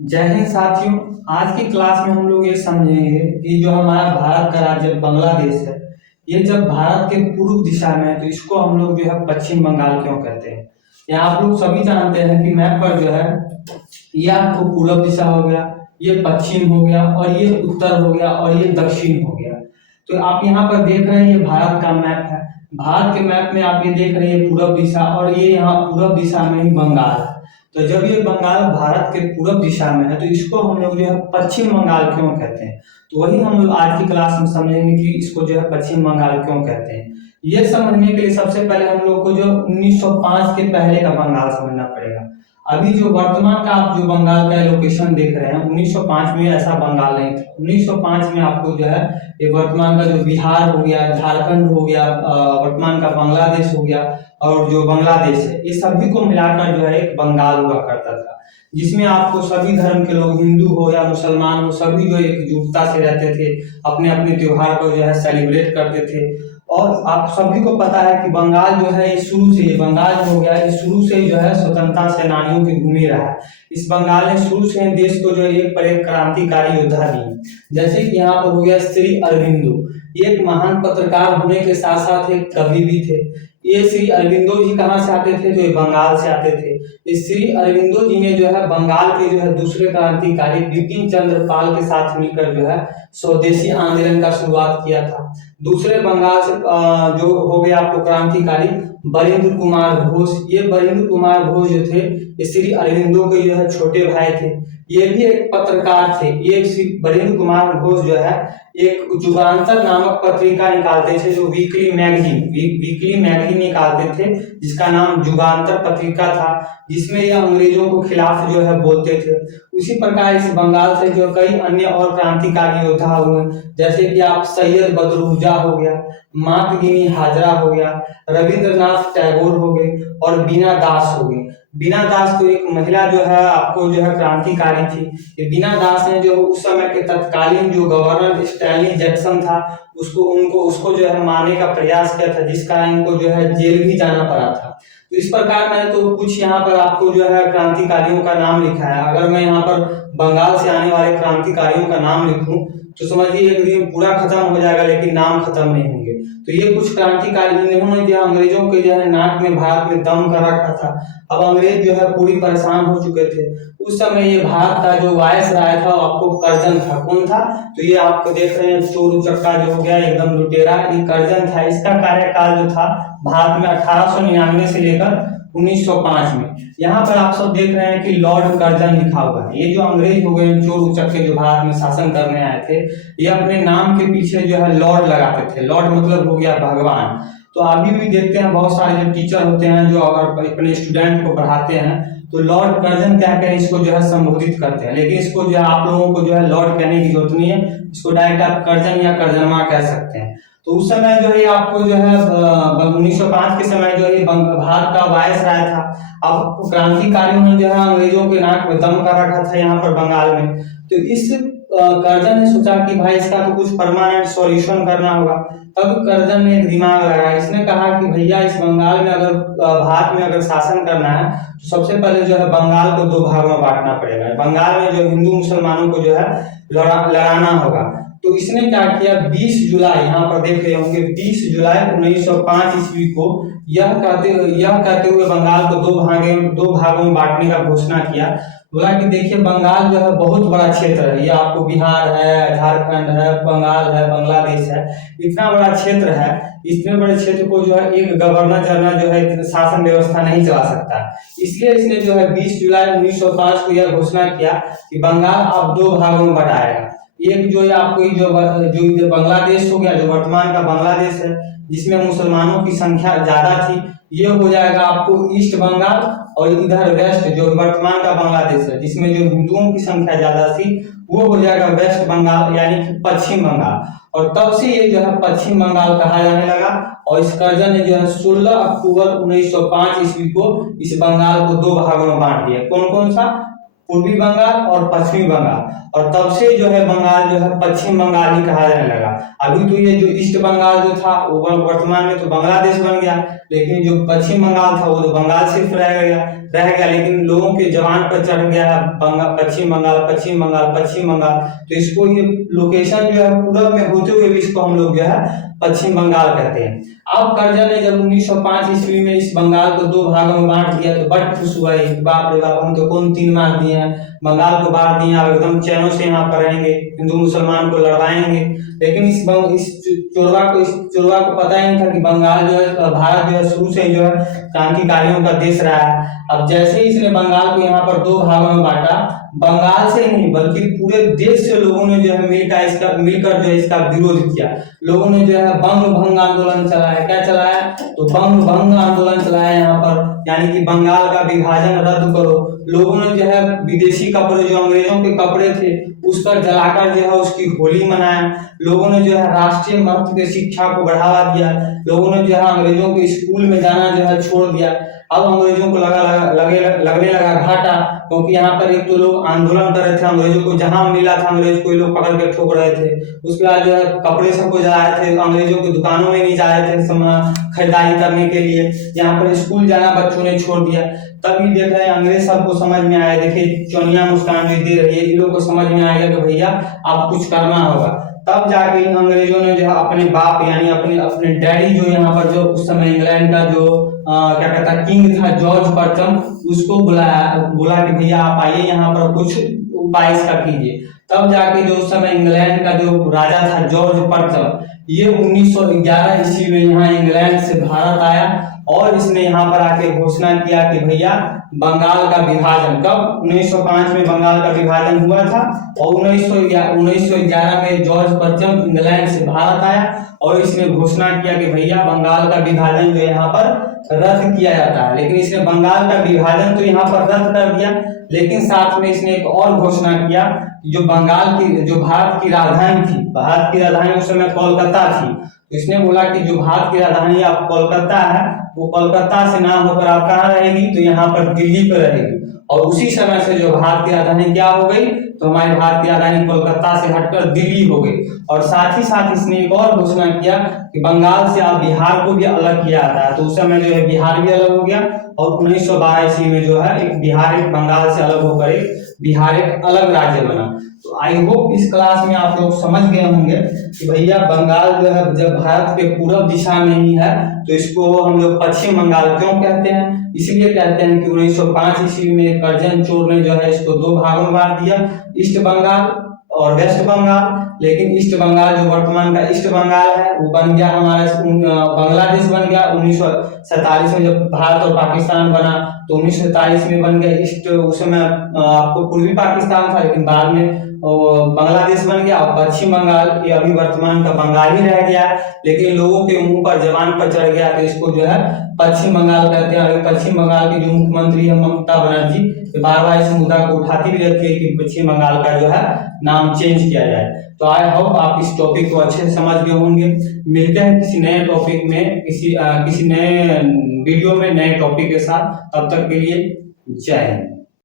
जय हिंद साथियों। आज की क्लास में हम लोग ये समझेंगे कि जो हमारा भारत का राज्य बांग्लादेश है, ये जब भारत के पूर्व दिशा में है तो इसको हम लोग जो है पश्चिम बंगाल क्यों कहते हैं। यहाँ आप लोग सभी जानते हैं कि मैप पर जो है ये आपको पूर्व दिशा हो गया, ये पश्चिम हो गया और ये उत्तर हो गया और ये दक्षिण हो गया। तो आप यहाँ पर देख रहे हैं ये भारत का मैप है। भारत के मैप में आप ये देख रहे हैं पूर्व दिशा और ये यहाँ पूर्व दिशा में ही बंगाल है। तो जब ये बंगाल भारत के पूर्व दिशा में है तो इसको हम लोग जो है पश्चिम बंगाल क्यों कहते हैं। तो वही हम लोग आज की क्लास में समझेंगे कि इसको जो है पश्चिम बंगाल क्यों कहते हैं। ये समझने के लिए सबसे पहले हम लोग को जो 1905 के पहले का बंगाल समझना पड़ेगा। अभी जो वर्तमान का आप जो बंगाल का लोकेशन देख रहे हैं 1905 में ऐसा बंगाल नहीं था। 1905 में आपको जो है ये वर्तमान का जो बिहार हो गया, झारखंड हो गया, वर्तमान का बांग्लादेश हो गया और जो बांग्लादेश है, ये सभी को मिलाकर जो है एक बंगाल हुआ करता था, जिसमें आपको सभी धर्म के लोग, हिंदू हो या मुसलमान हो, सभी जो एकजुटता से रहते थे, अपने अपने त्योहार को जो है सेलिब्रेट करते थे। और आप सभी को पता है कि बंगाल जो है ये शुरू से, ये बंगाल जो हो गया ये शुरू से ही जो है स्वतंत्रता सेनानियों की भूमि रहा है। इस बंगाल ने शुरू से देश को जो है एक पर एक क्रांतिकारी योद्धा दिए। जैसे कि यहाँ पर हो गया श्री अरविंदो, ये एक महान पत्रकार होने के साथ साथ एक कवि भी थे। ये श्री अरविंदो जी कहाँ से आते थे? तो ये बंगाल से आते थे। इस श्री अरविंदो जी ने जो है बंगाल के जो है दूसरे क्रांतिकारी बिपिन चंद्र पाल के साथ मिलकर जो है स्वदेशी आंदोलन का शुरुआत किया था। दूसरे बंगाल से जो हो गया आपको क्रांतिकारी बरिंद्र कुमार घोष। ये बरिंद्र कुमार घोष जो थे ये श्री अरविंदो के जो है छोटे भाई थे। ये भी एक पत्रकार थे। ये श्री बरिंद्र कुमार घोष जो है एक युगांतर नामक पत्रिका निकालते थे, जो वीकली मैगजीन निकालते थे, जिसका नाम युगांतर पत्रिका था, जिसमें ये अंग्रेजों को खिलाफ जो है बोलते थे। उसी प्रकार इस बंगाल से जो कई अन्य और क्रांतिकारी योद्धा हुए, जैसे कि आप सैयद बदरुद्दोजा हो गया, मातगिनी हाजरा हो गया, रविंद्रनाथ टैगोर हो गए और बीना दास हो गए। बीना दास तो एक महिला जो है आपको जो है क्रांतिकारी थी। ये बीना दास ने जो उस समय के तत्कालीन जो गवर्नर स्टैनली जैक्सन था उसको जो है मारने का प्रयास किया था, जिस कारण इनको जो है जेल भी जाना पड़ा था। तो इस प्रकार मैंने तो कुछ यहाँ पर आपको जो है क्रांतिकारियों का नाम लिखा है। अगर मैं यहाँ पर बंगाल से आने वाले क्रांतिकारियों का नाम लिखूं तो समझिए एक दिन पूरा खत्म हो जाएगा, लेकिन नाम खत्म नहीं होंगे। तो ये कुछ क्रांतिकारी इन्होंने जो अंग्रेजों के जो है नाक में, भारत में दम कर रखा था। अब अंग्रेज जो है पूरी परेशान हो चुके थे। उस समय ये भारत का जो वायसराय था आपको कर्जन था। कौन था? तो ये आपको देख रहे हैं चोर उचक्का जो हो गया एकदम लुटेरा, ये कर्जन था। इसका कार्यकाल जो था भारत में 1899 से लेकर 1905 में। यहाँ पर आप सब देख रहे हैं कि लॉर्ड कर्जन लिखा हुआ है। ये जो अंग्रेज हो गए चोर उचक्के जो भारत में शासन करने आए थे, ये अपने नाम के पीछे जो है लॉर्ड लगाते थे। लॉर्ड मतलब हो गया भगवान। तो अभी भी देखते हैं बहुत सारे जो टीचर होते हैं जो अगर अपने स्टूडेंट को पढ़ाते हैं तो लॉर्ड कर्जन क्या कहें इसको जो है संबोधित करते हैं, लेकिन इसको जो है आप लोगों को जो है लॉर्ड कहने की जरूरत नहीं है, इसको डायरेक्ट आप कर्जन या कर्जनमा कह सकते हैं। तो उस समय जो है आपको जो है 1905 के समय जो है भारत का वायसराय था। अब क्रांतिकारियों ने जो है अंग्रेजों के नाक में दम कर रखा था यहाँ पर बंगाल में। तो इस कर्जन ने सोचा कि भाई इसका तो कुछ परमानेंट सॉल्यूशन करना होगा। तब कर्जन ने एक दिमाग लगाया। इसने कहा कि भैया इस बंगाल में अगर भारत में अगर शासन करना है तो सबसे पहले जो है बंगाल को दो भागों में बांटना पड़ेगा। बंगाल में जो हिंदू मुसलमानों को जो है लड़ाना होगा। तो इसने क्या किया, 20 जुलाई, यहाँ पर देख रहे होंगे 20 जुलाई 1905 ईस्वी को यह कहते हुए बंगाल को दो भागों में बांटने का घोषणा किया। बोला कि देखिए बंगाल जो है बहुत बड़ा क्षेत्र है, ये आपको बिहार है, झारखंड है, बंगाल है, बांग्लादेश है, इतना बड़ा क्षेत्र है। इतने बड़े क्षेत्र को जो है एक गवर्नर जनरल जो है शासन व्यवस्था नहीं चला सकता। इसलिए इसने जो है 20 जुलाई 1905 को यह घोषणा किया कि बंगाल अब दो भागों में बंटाएगा। एक जो है आपको जो बांग्लादेश हो गया, जो वर्तमान का बांग्लादेश है, जिसमें मुसलमानों की संख्या ज्यादा थी, ये हो जाएगा आपको ईस्ट बंगाल। और इधर वेस्ट जो वर्तमान का बांग्लादेश है, जिसमें जो हिंदुओं की संख्या ज्यादा थी, वो हो जाएगा वेस्ट बंगाल यानी कि पश्चिम बंगाल। और तब से ये जो है पश्चिम बंगाल कहा जाने लगा। और इस कर्जन ने जो है 16 अक्टूबर 1905 ईस्वी को इस बंगाल को दो भागों में बांट दिया। कौन कौन सा? पूर्वी बंगाल और पश्चिमी बंगाल। और तब से जो है बंगाल जो है पश्चिम बंगाल ही कहा जाने लगा। अभी तो ये जो ईस्ट बंगाल जो था वो वर्तमान में तो बांग्लादेश बन गया, लेकिन जो पश्चिम बंगाल था वो तो बंगाल सिर्फ रह गया। रह गया, लेकिन लोगों के जबान पर चढ़ गया है पश्चिम बंगाल, पश्चिम बंगाल, पश्चिम बंगाल। तो इसको ये लोकेशन जो है पूरब में होते हुए भी इसको हम लोग जो है पश्चिम बंगाल कहते हैं। अब कर्जन ने जब 1905 ईस्वी में इस बंगाल को 2 भागों में बांट दिया तो बट खुश हुआ, बाप रे बाप, हम तो कौन 3 मार दिए हैं, बंगाल को बांट दिए, अब एकदम चैनों से यहाँ पर रहेंगे, हिंदू मुसलमान को लड़वाएंगे। लेकिन इस चोरवा को पता ही नहीं था कि बंगाल जो है, भारत जो है शुरू से जो है क्रांतिकारियों का देश रहा है। अब जैसे ही इसने बंगाल को यहाँ पर 2 भागों में बांटा, बंगाल से नहीं बल्कि पूरे देश से लोगों ने जो है मिलकर जो है इसका विरोध किया। लोगों ने जो है बंग भंग आंदोलन चलाया। क्या चलाया? तो बंग भंग आंदोलन चलाया यहाँ पर, यानी कि बंगाल का विभाजन रद्द करो। लोगों ने जो है विदेशी कपड़े, जो अंग्रेजों के कपड़े थे, उस पर जलाकर जो है उसकी होली मनाया। लोगों ने जो है राष्ट्रीय महत्व की शिक्षा को बढ़ावा दिया। लोगों ने जो है अंग्रेजों को स्कूल में जाना जो है छोड़ दिया। अब अंग्रेजों को लगने लगा घाटा, क्योंकि यहाँ पर एक तो लोग आंदोलन कर रहे थे, अंग्रेजों को जहां मिला था अंग्रेज को लोग पकड़ के ठोक रहे थे। उसके बाद जो है कपड़े सबको जला रहे थे, अंग्रेजों की दुकानों में नहीं जा रहे थे खरीदारी करने के लिए, यहाँ पर स्कूल जाना बच्चों ने छोड़ दिया। तभी देख रहे हैं अंग्रेज सबको समझ में आया, देखिए चौनिया मुस्कान भी दे रही है, इन लोग को समझ में आएगा कि भैया अब कुछ करना होगा। तब जाके इन अंग्रेजों ने जो है अपने बाप यानी अपने डैडी जो यहाँ पर जो उस समय इंग्लैंड का जो क्या कहता है किंग था जॉर्ज परचम, उसको बोला कि भैया आप आइए यहाँ पर कुछ उपाय इसका कीजिए। तब जाके जो उस समय इंग्लैंड का जो राजा था जॉर्ज परचम, ये 1911 ईस्वी में यहाँ इंग्लैंड से भारत आया और इसने यहाँ पर आके घोषणा किया कि भैया बंगाल का विभाजन कब 1905 में बंगाल का विभाजन हुआ था और 1911 में जॉर्ज परचम इंग्लैंड से भारत आया और इसने घोषणा किया कि भैया बंगाल का विभाजन जो यहाँ पर रद्द किया जाता है। लेकिन इसने बंगाल का विभाजन तो यहाँ पर रद्द कर दिया, लेकिन साथ में इसने एक और घोषणा किया, जो भारत की राजधानी थी, भारत की राजधानी उस समय कोलकाता थी, तो इसने बोला कि जो भारत की राजधानी अब कोलकाता है, वो कोलकाता से ना होकर आप कहाँ रहेगी, तो यहाँ पर दिल्ली पर रहेगी। और उसी समय से जो भारत की राजधानी क्या हो गई, तो हमारी भारत की राजधानी कोलकाता से हटकर दिल्ली हो गई। और साथ ही साथ इसने एक और घोषणा किया कि बंगाल से अब बिहार को भी अलग किया जाता है, तो उस समय जो है बिहार भी अलग हो गया और 1912 ईस्वी में जो है एक बिहार एक बंगाल से अलग होकर एक बिहार एक अलग राज्य बना। तो आई होप इस क्लास में आप लोग समझ गए होंगे कि भैया बंगाल जो है जब भारत के पूर्व दिशा में ही है तो इसको हम लोग पश्चिम बंगाल क्यों कहते हैं, इसलिए कहते हैं कि 1905 ईस्वी में कर्जन चोर ने जो है इसको 2 भागों में बांट दिया, ईस्ट बंगाल और वेस्ट बंगाल। लेकिन ईस्ट बंगाल जो वर्तमान का ईस्ट बंगाल है वो बन गया हमारा बांग्लादेश बन गया 1947 में, जब भारत और पाकिस्तान बना तो 1947 में बन गया ईस्ट। उस समय आपको पूर्वी पाकिस्तान था, लेकिन बाद में बांग्लादेश बन गया। और पश्चिम बंगाल ये अभी वर्तमान का बंगाल ही रह गया, लेकिन लोगों के मुंह पर जबान पर चढ़ गया तो इसको जो है पश्चिम बंगाल कहते हैं। पश्चिम बंगाल की जो मुख्यमंत्री है ममता बनर्जी बार बार इस मुद्दा को उठाती भी रहती है कि पश्चिम बंगाल का जो है नाम चेंज किया जाए। तो आई होप आप इस टॉपिक को अच्छे से समझ गए होंगे। मिलते हैं किसी नए टॉपिक में, किसी नए वीडियो में नए टॉपिक के साथ। तब तक के लिए जय हिंद।